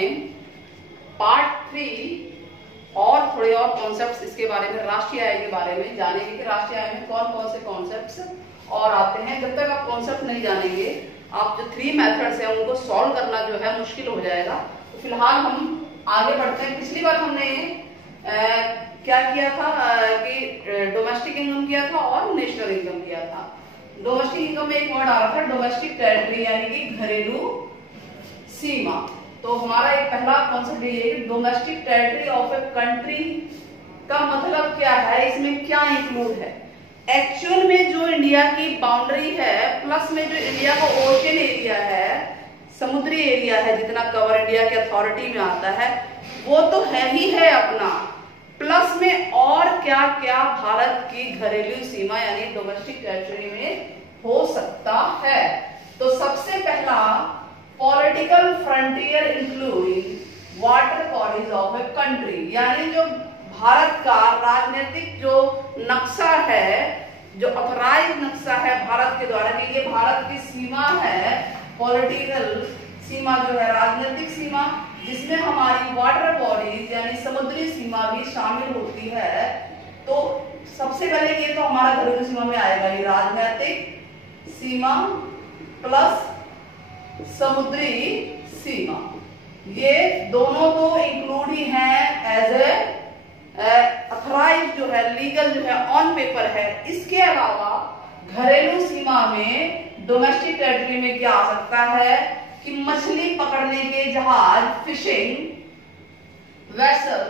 में पार्ट 3 और थोड़े और कॉन्सेप्ट्स इसके बारे में, राष्ट्रीय आय के बारे में जानेंगे कि राष्ट्रीय आय में कौन कौन से कॉन्सेप्ट्स और आते हैं। जब तक आप कॉन्सेप्ट नहीं जानेंगे, आप जो 3 मेथड्स हैं उनको सॉल्व करना जो है मुश्किल हो जाएगा। तो फिलहाल हम आगे बढ़ते हैं। पिछली बार हमने क्या किया था कि डोमेस्टिक इनकम किया था और नेशनल इनकम किया था। डोमेस्टिक इनकम में एक वर्ड आ रहा था डोमेस्टिक टेरिटरी, यानी कि घरेलू सीमा। तो हमारा एक पहला कॉन्सेप्ट ये है कि domestic territory of a country का मतलब क्या है, इसमें क्या इंक्लूड है। एक्चुअल में जो इंडिया की बाउंड्री है प्लस में जो इंडिया का ओशन एरिया है, समुद्री एरिया है, जितना कवर इंडिया के अथॉरिटी में आता है वो तो है ही है अपना, प्लस में और क्या क्या भारत की घरेलू सीमा यानी डोमेस्टिक टेरिटरी में हो सकता है। तो सबसे पहला political frontier including water bodies of a country, यानी जो भारत का राजनीतिक जो नक्शा है, जो ऑथराइज नक्शा है भारत के द्वारा कि ये भारत की सीमा है, पॉलिटिकल सीमा जो है राजनीतिक सीमा, जिसमें हमारी वाटर बॉडीज यानी समुद्री सीमा भी शामिल होती है। तो सबसे पहले ये तो हमारा घरेलू सीमा में आएगा, ये राजनीतिक सीमा प्लस समुद्री सीमा, ये दोनों तो इंक्लूड ही हैं एज ए अथराइज जो है, लीगल जो है, ऑन पेपर है। इसके अलावा घरेलू सीमा में डोमेस्टिक टेरिटरी में क्या आ सकता है कि मछली पकड़ने के जहाज, fishing vessel,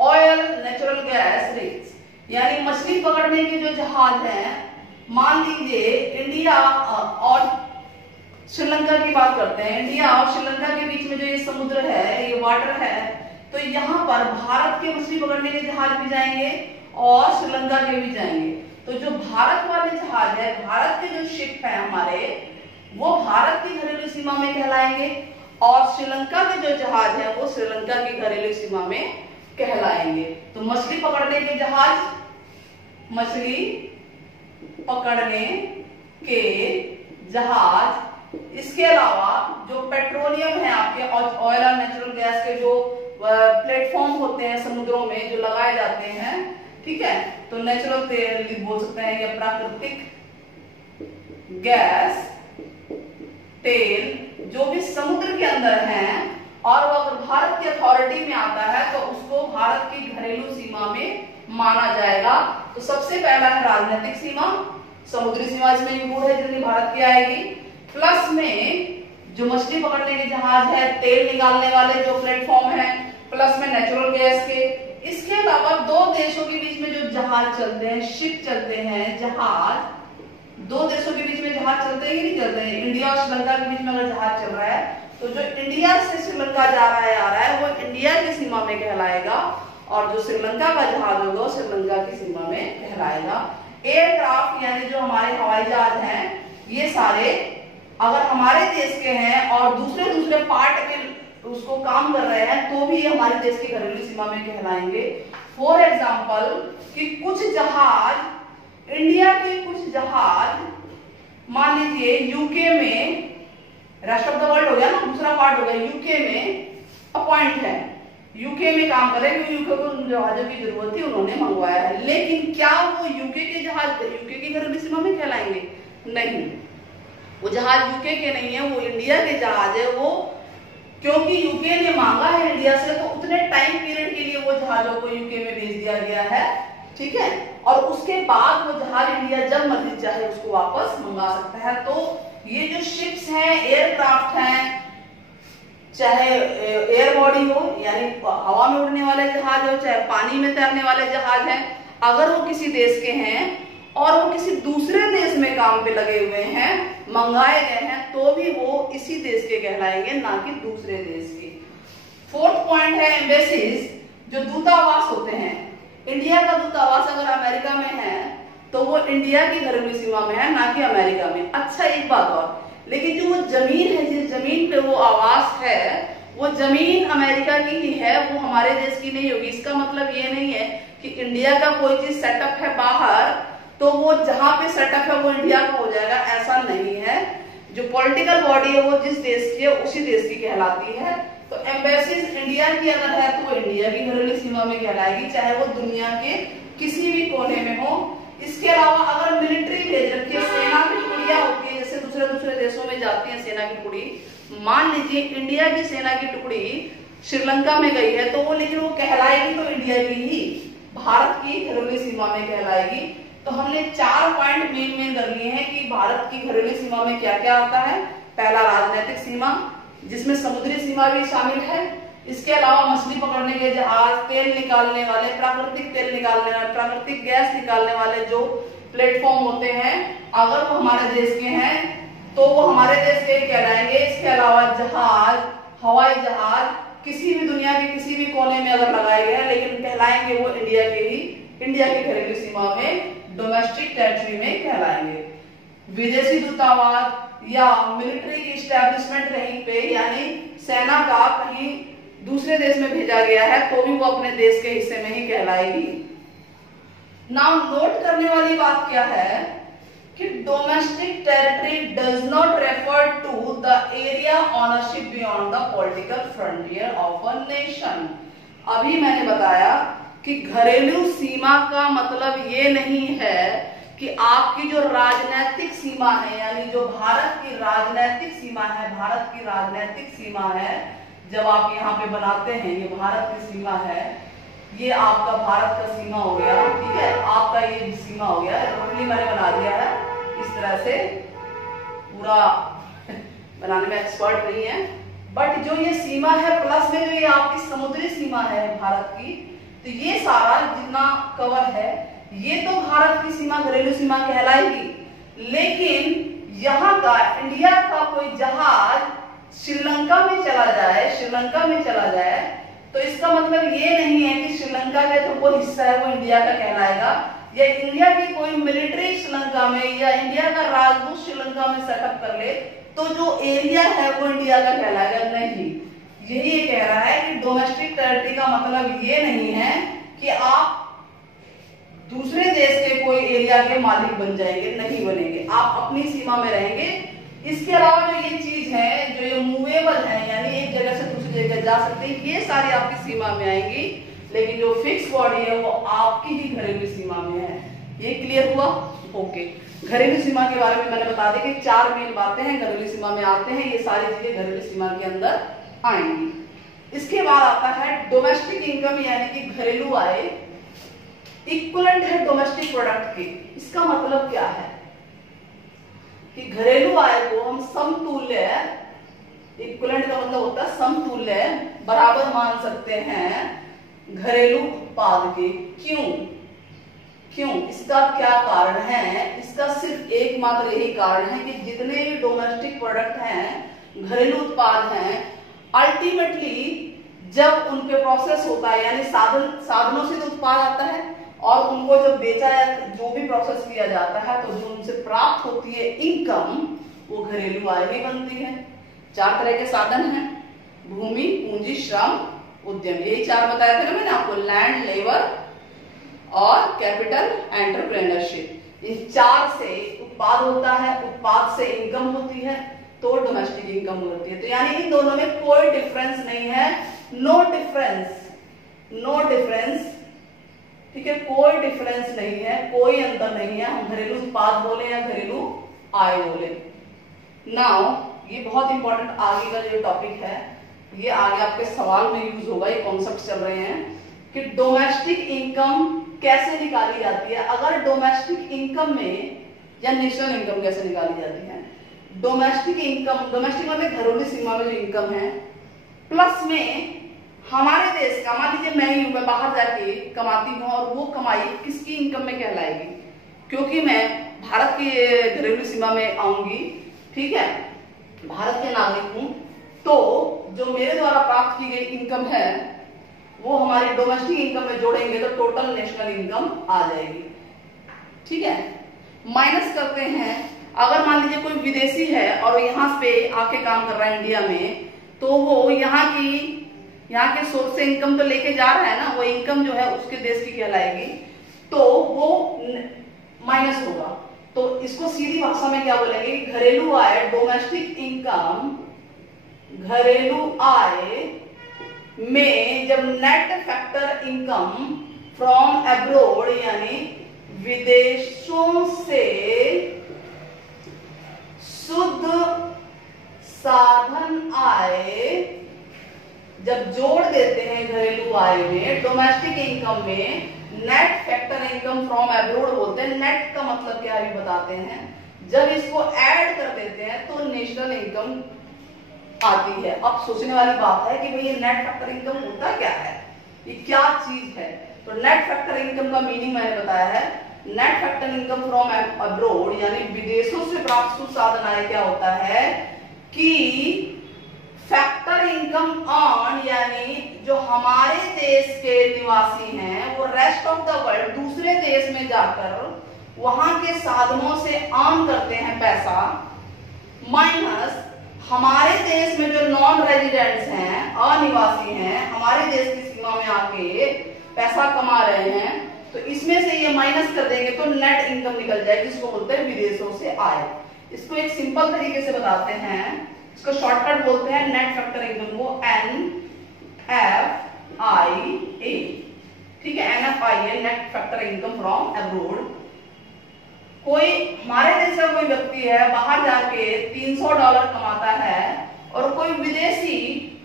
oil, natural gas rigs, यानी मछली पकड़ने के जो जहाज हैं, मान लीजिए इंडिया और श्रीलंका की बात करते हैं, इंडिया और श्रीलंका के बीच में जो ये समुद्र है, ये वाटर है, तो यहाँ पर भारत के मछली पकड़ने के जहाज भी जाएंगे और श्रीलंका के भी जाएंगे। तो जो भारत वाले जहाज है, भारत के जो शिप है हमारे, वो भारत की घरेलू सीमा में कहलाएंगे और श्रीलंका के जो जहाज है वो श्रीलंका की घरेलू सीमा में कहलाएंगे। तो मछली पकड़ने के जहाज, मछली पकड़ने के जहाज, इसके अलावा जो पेट्रोलियम है आपके, ऑयल और नेचुरल गैस के जो प्लेटफॉर्म होते हैं समुद्रों में जो लगाए जाते हैं, ठीक है, तो नेचुरल तेल बोल सकते हैं या प्राकृतिक गैस तेल जो भी समुद्र के अंदर हैं और वो अगर भारत की अथॉरिटी में आता है तो उसको भारत की घरेलू सीमा में माना जाएगा। तो सबसे पहला है राजनीतिक सीमा, समुद्री सीमा इसमें इंक्लूड है जितनी भारत की आएगी, प्लस में जो मछली पकड़ने के जहाज है, तेल निकालने वाले जो प्लेटफॉर्म है, प्लस में नेचुरल गैस के। इसके अलावा दो देशों के बीच में जो जहाज चलते हैं, शिप चलते हैं, जहाज, दो देशों के बीच में जहाज चलते हैं कि नहीं चलते हैं, इंडिया और श्रीलंका के बीच में अगर जहाज चल रहा है तो जो इंडिया से श्रीलंका जा रहा है आ रहा है वो इंडिया की सीमा में कहलाएगा और जो श्रीलंका का जहाज होगा वो श्रीलंका की सीमा में कहलाएगा। एयरक्राफ्ट यानी जो हमारे हवाई जहाज हैं, ये सारे अगर हमारे देश के हैं और दूसरे पार्ट के उसको काम कर रहे हैं तो भी ये हमारे देश की घरेलू सीमा में कहलाएंगे। फॉर एग्जाम्पल कि कुछ जहाज, इंडिया के कुछ जहाज मान लीजिए यूके में, रेस्ट ऑफ द वर्ल्ड हो गया ना, दूसरा पार्ट हो गया, यूके में अपॉइंट है, यूके में काम कर रहे हैं क्योंकि यूके को जहाजों की जरूरत थी, उन्होंने मंगवाया है। लेकिन क्या वो यूके के जहाज यूके की घरेलू सीमा में कहलाएंगे? नहीं, वो जहाज यूके के नहीं है, वो इंडिया के जहाज है। वो क्योंकि यूके ने मांगा है इंडिया से, तो उतने टाइम पीरियड के लिए वो जहाजों को यूके में भेज दिया गया है, ठीक है, और उसके बाद वो जहाज इंडिया जब मर्जी चाहे उसको वापस मंगा सकता है। तो ये जो शिप्स हैं, एयरक्राफ्ट हैं, चाहे एयर बॉडी हो यानी हवा में उड़ने वाले जहाज हो, चाहे पानी में तैरने वाले जहाज हैं, अगर वो किसी देश के हैं और वो किसी दूसरे देश में काम पे लगे हुए हैं, मंगाए गए हैं, तो भी वो इसी देश के कहलाएंगे, ना कि दूसरे देश के। फोर्थ पॉइंट है एम्बेसीज, जो दूतावास होते हैं। इंडिया का दूतावास अगर अमेरिका में है तो वो इंडिया की घरेलू सीमा में है, ना कि अमेरिका में। अच्छा, एक बात और, लेकिन जो वो जमीन है, जिस जमीन पे वो आवास है, वो जमीन अमेरिका की ही है, वो हमारे देश की नहीं होगी। इसका मतलब ये नहीं है कि इंडिया का कोई चीज सेटअप है बाहर तो वो जहां पे सेटअप है वो इंडिया का हो जाएगा, ऐसा नहीं है। जो पॉलिटिकल बॉडी है वो जिस देश की है उसी देश की कहलाती है। तो एम्बेसीज इंडिया की अगर है तो वो इंडिया की घरेलू सीमा में कहलाएगी, चाहे वो दुनिया के किसी भी कोने में हो। इसके अलावा अगर मिलिट्री भेज रखी है, सेना की टुकड़ियां होती है, जैसे दूसरे दूसरे देशों में जाती है सेना की टुकड़ी, मान लीजिए इंडिया की सेना की टुकड़ी श्रीलंका में गई है तो वो, लेकिन वो कहलाएगी तो इंडिया की ही, भारत की घरेलू सीमा में कहलाएगी। तो हमने 4 पॉइंट मेन कर लिए हैं कि भारत की घरेलू सीमा में क्या क्या आता है। पहला राजनीतिक सीमा, जिसमें समुद्री सीमा भी शामिल है। इसके अलावा मछली पकड़ने के जहाज, तेल निकालने वाले, प्राकृतिक तेल निकालने वाले, प्राकृतिक गैस निकालने वाले जो प्लेटफॉर्म होते हैं, अगर वो हमारे देश के हैं तो वो हमारे देश के कहलाएंगे। इसके अलावा जहाज, हवाई जहाज किसी भी दुनिया के किसी भी कोने में अगर लगाए गए लेकिन कहलाएंगे वो इंडिया के ही, इंडिया की घरेलू सीमा में, डोमेस्टिक टेरिटरी में कहलाएंगे। विदेशी दूतावास या मिलिट्री की स्टैब्लिशमेंट कहीं पे, यानी सेना का कहीं दूसरे देश में भेजा गया है तो भी वो अपने देश के हिस्से में ही कहलाएगी। नाउ नोट करने वाली बात क्या है कि domestic territory does not refer to the area ownership beyond the political frontier of a nation. अभी मैंने बताया कि घरेलू सीमा का मतलब ये नहीं है कि आपकी जो राजनीतिक सीमा है, यानी जो भारत की राजनीतिक सीमा है, भारत की राजनीतिक सीमा है, जब आप यहाँ पे बनाते हैं ये भारत की सीमा है, ये आपका भारत का सीमा हो गया, ठीक है, आपका ये सीमा हो गया, टोटली मैंने बना दिया है इस तरह से, पूरा बनाने में एक्सपर्ट नहीं है, बट जो ये सीमा है प्लस में जो ये आपकी समुद्री सीमा है भारत की, तो ये सारा जितना कवर है ये तो भारत की सीमा, घरेलू सीमा कहलाएगी। लेकिन यहाँ का इंडिया का कोई जहाज श्रीलंका में चला जाए तो इसका मतलब ये नहीं है कि श्रीलंका का जो कोई हिस्सा है वो इंडिया का कहलाएगा, या इंडिया की कोई मिलिट्री श्रीलंका में या इंडिया का राजदूत श्रीलंका में सेटअप कर ले तो जो एरिया है वो इंडिया का कहलाएगा, नहीं। यही ये कह रहा है कि डोमेस्टिक टेरिटरी का मतलब ये नहीं है कि आप दूसरे देश के कोई एरिया के मालिक बन जाएंगे, नहीं बनेंगे, आप अपनी सीमा में रहेंगे। इसके अलावा जो ये चीज है, जो ये मूवेबल है, यानी एक जगह से दूसरी जगह जा सकते हैं, ये सारी आपकी सीमा में आएंगी, लेकिन जो फिक्स बॉडी है वो आपकी ही घरेलू सीमा में है। ये क्लियर हुआ? ओके। घरेलू सीमा के बारे में मैंने बता दी कि 4 मेन बातें हैं, घरेलू सीमा में आते हैं, ये सारी चीजें घरेलू सीमा के अंदर आएंगी। इसके बाद आता है डोमेस्टिक इनकम, यानी कि घरेलू आय इक्विवेलेंट है डोमेस्टिक प्रोडक्ट के। इसका मतलब क्या है कि घरेलू आय को हम समतुल्य, इक्विवेलेंट का मतलब होता है समतुल्य, बराबर मान सकते हैं घरेलू उत्पाद के। क्यों? इसका क्या कारण है? इसका सिर्फ एकमात्र यही कारण है कि जितने भी डोमेस्टिक प्रोडक्ट हैं, घरेलू उत्पाद हैं, अल्टीमेटली जब उन पे प्रोसेस होता है, यानी साधनों से तो उत्पाद आता है और उनको जब बेचा या जो भी प्रोसेस किया जाता है तो जो उनसे प्राप्त होती है इनकम, वो घरेलू आय भी बनती है। 4 तरह के साधन हैं, भूमि, पूंजी, श्रम, उद्यम। यही 4 बताए थे ना मैंने आपको, लैंड, लेबर और कैपिटल, एंटरप्रेन्योरशिप। इन 4 से उत्पाद होता है, उत्पाद से इनकम होती है, तो डोमेस्टिक इनकम होती है। तो यानी इन दोनों में कोई डिफरेंस नहीं है, नो डिफरेंस, ठीक है, कोई डिफरेंस नहीं है, कोई अंतर नहीं है, हम घरेलू उत्पाद बोले या घरेलू आय बोले। नाउ ये बहुत इंपॉर्टेंट आगे का जो टॉपिक है, ये आगे आपके सवाल में यूज होगा, ये कॉन्सेप्ट चल रहे हैं कि डोमेस्टिक इनकम कैसे निकाली जाती है। अगर डोमेस्टिक इनकम में, या नेशनल इनकम कैसे निकाली जाती है, डोमेस्टिक इनकम, डोमेस्टिक मतलब घरेलू सीमा में जो इनकम है, प्लस में हमारे देश का, मान लीजिए मैं बाहर जाके कमाती हूँ और वो कमाई किसकी इनकम में कहलाएगी, क्योंकि मैं भारत की घरेलू सीमा में आऊंगी, ठीक है, भारत के नागरिक हूं, तो जो मेरे द्वारा प्राप्त की गई इनकम है वो हमारी डोमेस्टिक इनकम में जोड़ेंगे तो टोटल नेशनल इनकम आ जाएगी, ठीक है। माइनस करते हैं, अगर मान लीजिए कोई विदेशी है और यहाँ पे आके काम कर रहा है इंडिया में, तो वो यहाँ के सोर्स से इनकम तो लेके जा रहा है ना, वो इनकम जो है उसके देश की कहलाएगी, तो वो माइनस होगा। तो इसको सीधी भाषा में क्या बोलेंगे, घरेलू आय, डोमेस्टिक इनकम, घरेलू आय में जब net factor income from abroad यानी विदेशों से शुद्ध साधन आय जब जोड़ देते हैं घरेलू आय में, डोमेस्टिक इनकम में net factor income from abroad बोलते हैं। नेट का मतलब क्या है बताते हैं। जब इसको ऐड कर देते हैं तो नेशनल इनकम आती है। अब सोचने वाली बात है कि भाई ये नेट फैक्टर इनकम होता क्या है, ये क्या चीज है। तो नेट फैक्टर इनकम का मीनिंग मैंने बताया है। Net factor income from abroad यानी विदेशों से प्राप्त शुद्ध साधन आय क्या होता है कि फैक्टर इनकम ऑन यानी जो हमारे देश के निवासी हैं वो रेस्ट ऑफ द वर्ल्ड दूसरे देश में जाकर वहां के साधनों से अर्न करते हैं पैसा, माइनस हमारे देश में जो नॉन रेजिडेंट्स हैं, अनिवासी हैं, हमारे देश की सीमा में आके पैसा कमा रहे हैं, तो इसमें से ये माइनस कर देंगे तो नेट इनकम निकल जाएगी, जिसको बोलते हैं विदेशों से आय। इसको एक सिंपल तरीके से बताते हैं, इसको शॉर्टकट बोलते हैं नेट फैक्टर इनकम को NFIA। ठीक है, NFIA net factor income from abroad. कोई हमारे देश का कोई व्यक्ति है बाहर जाके $300 कमाता है और कोई विदेशी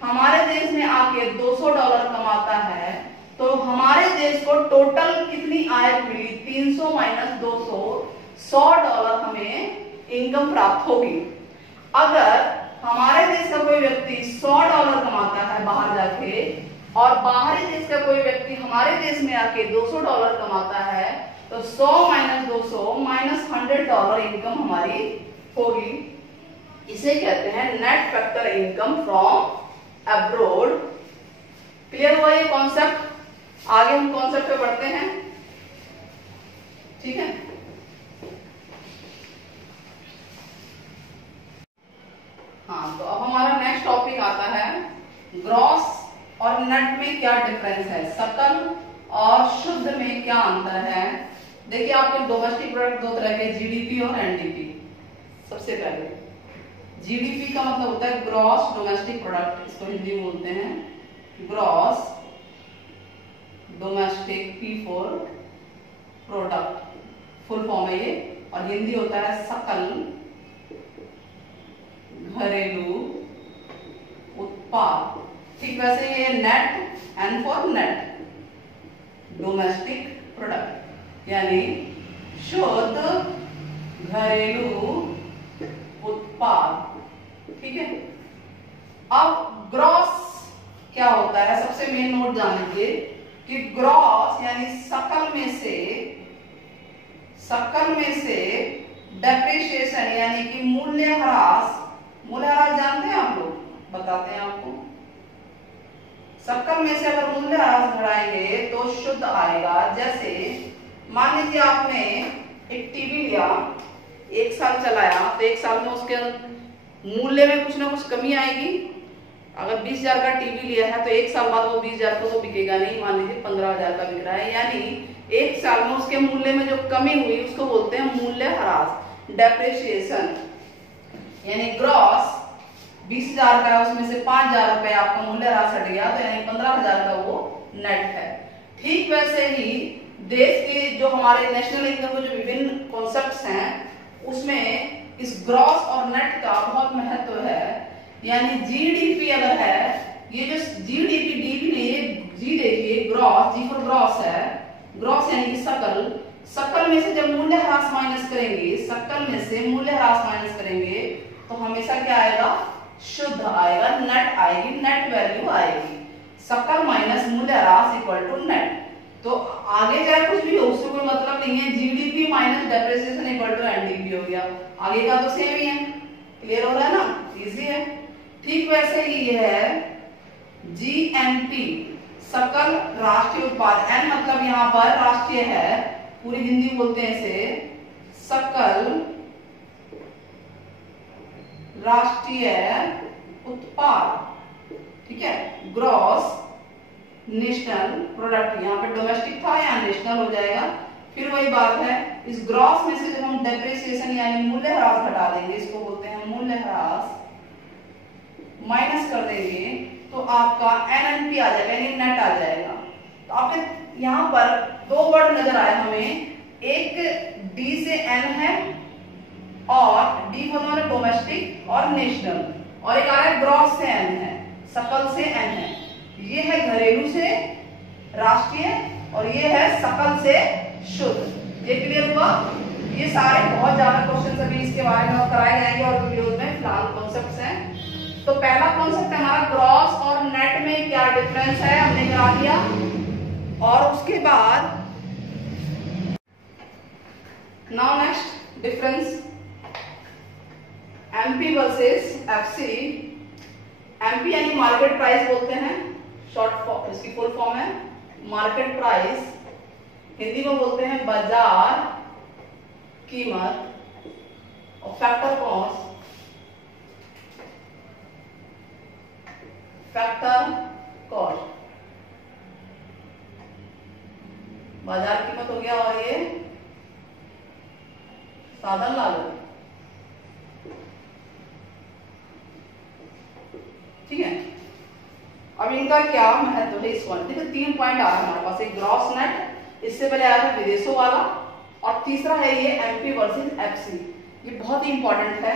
हमारे देश में आके $200 कमाता है, तो हमारे देश को टोटल कितनी आय मिली? 300 माइनस 200, $100 हमें इनकम प्राप्त होगी। अगर हमारे देश का कोई व्यक्ति $100 कमाता है बाहर जाके और बाहरी देश का कोई व्यक्ति हमारे देश में आके $200 कमाता है, तो 100 माइनस 200 माइनस $100 इनकम हमारी होगी। इसे कहते हैं net factor income from abroad. Clear हुआ ये कॉन्सेप्ट? आगे हम कॉन्सेप्ट पे बढ़ते हैं। ठीक है, हाँ, तो अब हमारा नेक्स्ट टॉपिक आता है ग्रॉस और नेट में क्या डिफरेंस है, सकल और शुद्ध में क्या अंतर है। देखिए आपके डोमेस्टिक प्रोडक्ट दो तरह के, जीडीपी और एनडीपी। सबसे पहले जीडीपी का मतलब होता है ग्रॉस डोमेस्टिक प्रोडक्ट, इसको हिंदी में बोलते हैं gross domestic, P for product full form है ये, और हिंदी होता है सकल घरेलू उत्पाद। ठीक, वैसे ये net, N for net, domestic product यानी शुद्ध घरेलू उत्पाद। ठीक है, अब ग्रॉस क्या होता है, सबसे मेन नोट जान लीजिए कि ग्रॉस यानी सकल में से डेप्रिसिएशन यानी कि मूल्यह्रास। मूल्यह्रास जानते हैं आप लोग? बताते हैं आपको। सकल में से अगर मूल्यह्रास घटाएंगे तो शुद्ध आएगा। जैसे मान लीजिए आपने एक टीवी लिया, 1 साल चलाया, तो 1 साल में उसके मूल्य में कुछ ना कुछ कमी आएगी। अगर 20,000 का टीवी लिया है तो 1 साल बाद वो 20,000 को तो बिकेगा नहीं, मान लीजिए 15,000 का बिक रहा है, यानी 1 साल में उसके मूल्य में जो कमी हुई उसको बोलते हैं मूल्यह्रास, डेप्रिसिएशन। यानी ग्रॉस 20,000 का, उसमें से 5,000 रुपए आपका मूल्यह्रास हट गया, तो यानी 15,000 का वो नेट है। ठीक वैसे ही देश के जो हमारे नेशनल इनकम के जो विभिन्न कॉन्सेप्ट्स हैं उसमें इस ग्रॉस और नेट का बहुत महत्व है। यानी जीडीपी अगर है, ये जो जीडीपी, डी भी लिए, जी देखिए, ग्रॉस, जी फॉर ग्रॉस है, ग्रॉस यानी कि सकल। सकल में से जब मूल्यह्रास माइनस करेंगे, सकल में से मूल्यह्रास माइनस करेंगे तो हमेशा क्या आएगा? शुद्ध आएगा, नेट आएगी, नेट वैल्यू आएगी। सकल माइनस मूल्यह्रास इक्वल टू नेट। तो आगे चाहे कुछ भी हो उससे कोई मतलब नहीं है। GDP minus depreciation equal to NDP हो गया, आगे का तो सेम ही है। क्लियर हो रहा है ना? इजी है। ठीक वैसे ही ये है जीएनपी, सकल राष्ट्रीय उत्पाद। एन मतलब यहाँ पर राष्ट्रीय है, पूरी हिंदी बोलते हैं इसे सकल राष्ट्रीय उत्पाद। ठीक है, ग्रॉस नेशनल प्रोडक्ट, यहाँ पे डोमेस्टिक था, यहाँ नेशनल हो जाएगा। फिर वही बात है, इस ग्रॉस में से जब हम डेप्रिसिएशन यानी मूल्यह्रास घटा देंगे, इसको बोलते हैं मूल्यह्रास, माइनस कर देंगे तो आपका NNP आ जाएगा, यानी नेट आ जाएगा। तो आपके यहाँ पर दो वर्ड नजर आए हमें, एक D से N है और D मतलब डोमेस्टिक और नेशनल, और एक आ रहा है ग्रॉस से N है, सकल से N है। ये है घरेलू से राष्ट्रीय और ये है सकल से शुद्ध। ये क्लियर हुआ? ये सारे बहुत ज्यादा क्वेश्चन अभी इसके बारे में कराए जाएंगे और वीडियोस में, फिलहाल कॉन्सेप्ट्स हैं। तो पहला कॉन्सेप्ट हमारा ग्रॉस और नेट में क्या डिफरेंस है हमने करा दिया, और उसके बाद now next difference MP versus FC। MP यानी मार्केट प्राइस बोलते हैं, शॉर्ट फॉर्म इसकी फुल फॉर्म है मार्केट प्राइस, हिंदी में बोलते हैं बाजार कीमत, और फैक्टर कॉस्ट, फैक्टर कॉस्ट बाजार कीमत हो गया, और ये साधन लागत। ठीक है, अब इनका क्या महत्व है इस पॉइंट, देखो 3 पॉइंट आ रहा है हमारे पास, एक ग्रॉस नेट, इससे पहले आया था विदेशों वाला, और तीसरा है ये MP वर्सेस FC। ये बहुत ही इंपॉर्टेंट है।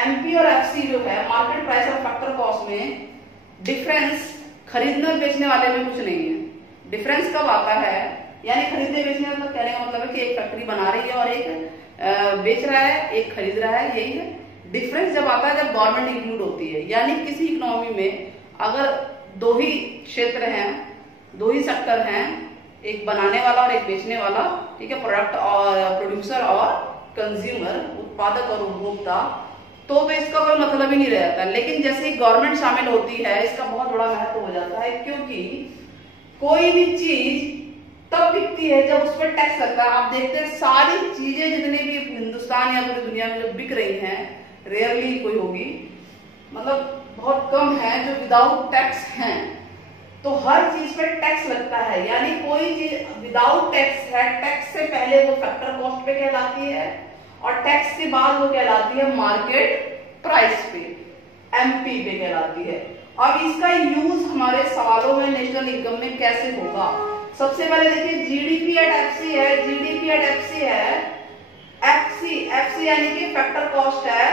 MP और FC जो है मार्केट प्राइस और फैक्टर कॉस्ट में डिफरेंस खरीदने और बेचने वाले में कुछ नहीं है। डिफरेंस कब आता है, यानी खरीदने बेचने का कहने का मतलब है कि एक फैक्ट्री बना रही है और एक बेच रहा है, एक खरीद रहा है, यही है। डिफरेंस जब आता है जब गवर्नमेंट इंक्लूड होती है, यानी किसी इकोनॉमी में अगर दो ही क्षेत्र हैं, दो ही सेक्टर हैं, एक बनाने वाला और एक बेचने वाला, ठीक है, प्रोडक्ट और प्रोड्यूसर और कंज्यूमर, उत्पादक और उपभोक्ता, तो इसका कोई मतलब ही नहीं रहता। लेकिन जैसे ही गवर्नमेंट शामिल होती है इसका बहुत बड़ा महत्व हो जाता है, क्योंकि कोई भी चीज तब बिकती है जब उस पर टैक्स लगता है। आप देखते हैं सारी चीजें जितनी भी हिंदुस्तान या पूरी दुनिया में जो बिक रही हैं, रेयरली कोई होगी, मतलब बहुत कम है जो विदाउट टैक्स हैं। तो हर चीज पे टैक्स लगता है, यानी कोई चीज विदाउट टैक्स है, टैक्स से पहले वो फैक्टर कॉस्ट पे कहलाती है और टैक्स के बाद वो कहलाती है मार्केट प्राइस पे, MP पे कहलाती है। अब इसका यूज हमारे सवालों में नेशनल इनकम में कैसे होगा, सबसे पहले देखिए GDP एट FC है, GDP एट FC है, FC यानी कि फैक्टर कॉस्ट है,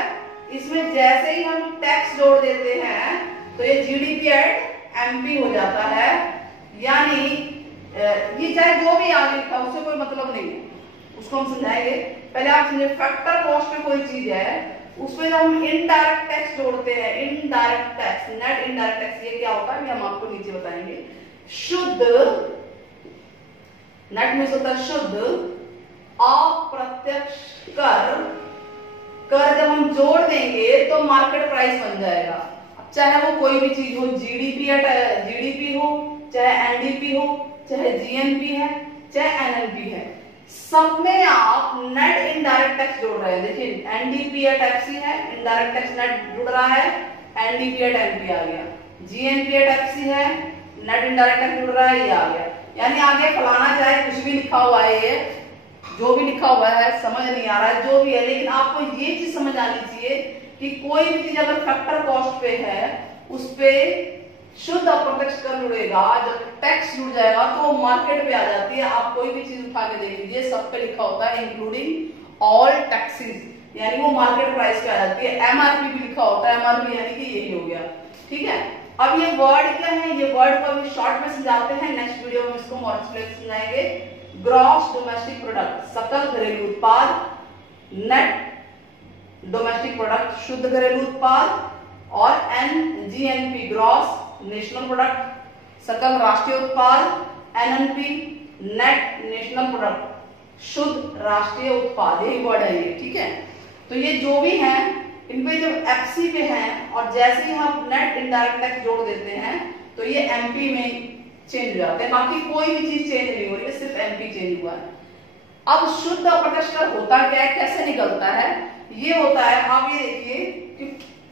इसमें जैसे ही हम टैक्स जोड़ देते हैं तो ये GDP एट MP हो जाता है। यानी ये चाहे जो भी आगे लिखा उससे कोई मतलब नहीं है, उसको हम समझाएंगे। पहले आप समझे, फैक्टर कॉस्ट में कोई चीज है उसमें जब हम इनडायरेक्ट टैक्स जोड़ते हैं, indirect tax, net indirect tax, ये क्या होता है ये हम आपको नीचे बताएंगे। शुद्ध नेट में होता है शुद्ध अप्रत्यक्ष कर, कर जब हम जोड़ देंगे तो मार्केट प्राइस बन जाएगा। चाहे वो कोई भी चीज हो, GDP हो, चाहे NDP हो, चाहे GNP है, चाहे NNP है, सब में आप नेट इनडायरेक्ट टैक्स जोड़ रहे हैं। देखिए NDP एट FC है, इनडायरेक्ट टैक्स नेट जुड़ रहा है, NDP एट MP आ गया, GNP एट FC है, नेट इनडायरेक्ट टैक्स जुड़ रहा है, ये आ गया। यानी आगे फलाना चाहे कुछ भी लिखा हुआ है, ये जो भी लिखा हुआ है समझ नहीं आ रहा है, जो भी है, लेकिन आपको ये चीज समझ आनी चाहिए कि कोई भी चीज अगर फैक्टर कॉस्ट पे है उस पे शुद्ध अप्रत्यक्ष कर जुड़ेगा, जब टैक्स जुड़ जाएगा तो मार्केट पे आ जाती है। आप कोई भी चीज उठा के देख लीजिए, सब पे लिखा होता है इंक्लूडिंग ऑल टैक्सेस, यानी वो मार्केट प्राइस पे आ जाती है। MRP भी लिखा होता है, MRP यानी कि यही हो गया। ठीक है, अब ये वर्ड क्या है, ये वर्ड को अभी शॉर्ट में समझाते हैं, नेक्स्ट वीडियो में इसको और समझाएंगे। ग्रॉस डोमेस्टिक प्रोडक्ट सकल घरेलू उत्पाद, नेट डोमेस्टिक प्रोडक्ट शुद्ध घरेलू उत्पाद, और NGNP ग्रॉस नेशनल प्रोडक्ट सकल राष्ट्रीय उत्पाद, NNP नेट नेशनल प्रोडक्ट शुद्ध राष्ट्रीय उत्पाद, यही वर्ड है ये। ठीक है, तो ये जो भी हैं इनपे जब FC पे हैं और जैसे ही हम नेट इनडायरेक्ट टैक्स जोड़ देते हैं तो ये MP में चेंज हो जाते हैं, बाकी कोई भी चीज चेंज नहीं हो रही है, सिर्फ MP चेंज हुआ है। अब शुद्ध अप्रत्यक्ष कर होता क्या है, कैसे निकलता है, ये होता है, आप ये देखिए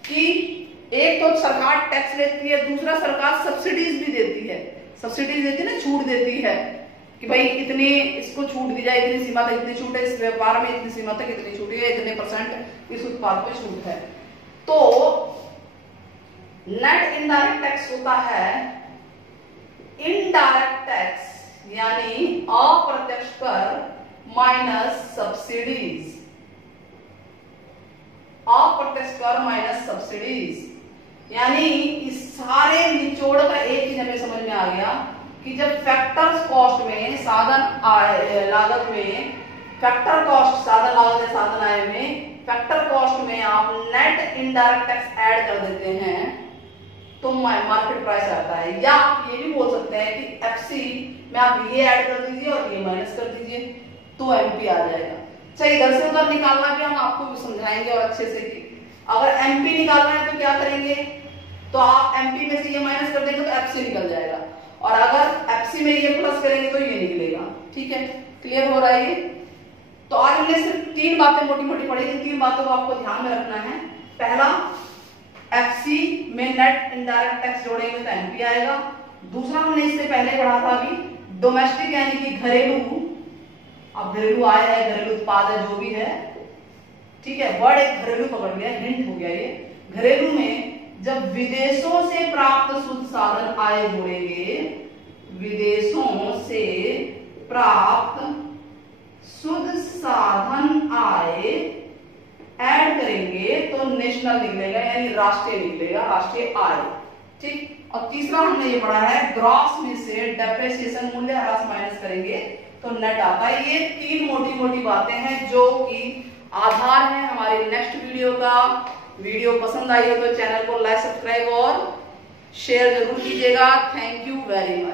कि एक तो सरकार टैक्स लेती है, दूसरा सरकार सब्सिडीज भी देती है, सब्सिडीज देती है ना, छूट देती है कि भाई इतनी इसको छूट दी जाए, इतनी सीमा तक इतनी छूट है, इस व्यापार में इतनी सीमा तक इतनी छूट है, इतने % इस उत्पाद पे छूट है। तो नेट इनडायरेक्ट टैक्स होता है इनडायरेक्ट टैक्स यानी अप्रत्यक्ष कर माइनस सब्सिडीज, अप्रत्यक्ष कर माइनस सब्सिडीज। यानी इस सारे निचोड़ का एक चीज हमें समझ में आ गया कि जब फैक्टर्स कॉस्ट में साधन आय लागत में फैक्टर कॉस्ट साधन लागत है साधन आय में फैक्टर कॉस्ट में आप नेट इनडायरेक्ट टैक्स ऐड कर देते हैं तो मार्केट प्राइस आता है। या आप ये भी बोल सकते हैं कि एफसी में आप ये ऐड कर दीजिए और ये माइनस कर दीजिए तो एमपी आ जाएगा। चाहे इधर से उधर निकालना भी हम आपको भी समझाएंगे और अच्छे से कि अगर एमपी निकालना है तो क्या करेंगे, तो आप एमपी में से ये माइनस कर देंगे तो एफसी निकल जाएगा और अगर एफसी में ये प्लस करेंगे तो ये निकलेगा। ठीक है, क्लियर हो रहा है ये? तो आज हमने सिर्फ 3 बातें मोटी मोटी पढ़ी, 3 बातों को आपको ध्यान में रखना है। पहला, एफसी में नेट इनडायरेक्ट टैक्स जोड़ेंगे तो एमपी आएगा। दूसरा, हमने इससे पहले पढ़ा था अभी डोमेस्टिक यानी कि घरेलू, अब घरेलू आय है, घरेलू उत्पाद है, जो भी है, ठीक है, वर्ड एक घरेलू पकड़ गया, हिंट हो गया ये। घरेलू में जब विदेशों से प्राप्त शुद्ध साधन आय जोड़ेंगे, विदेशों से प्राप्त शुद्ध साधन आय ऐड करेंगे तो नेशनल निकलेगा यानी राष्ट्रीय निकलेगा, राष्ट्रीय आय। ठीक, और तीसरा हमने ये पढ़ा है ग्रॉस में से डेप्रिसिएशन मूल्य ह्रास माइनस करेंगे तो नेट आता है। ये 3 मोटी मोटी बातें हैं जो कि आधार है हमारे नेक्स्ट वीडियो का। वीडियो पसंद आई हो तो चैनल को लाइक, सब्सक्राइब और शेयर जरूर कीजिएगा। Thank you very much.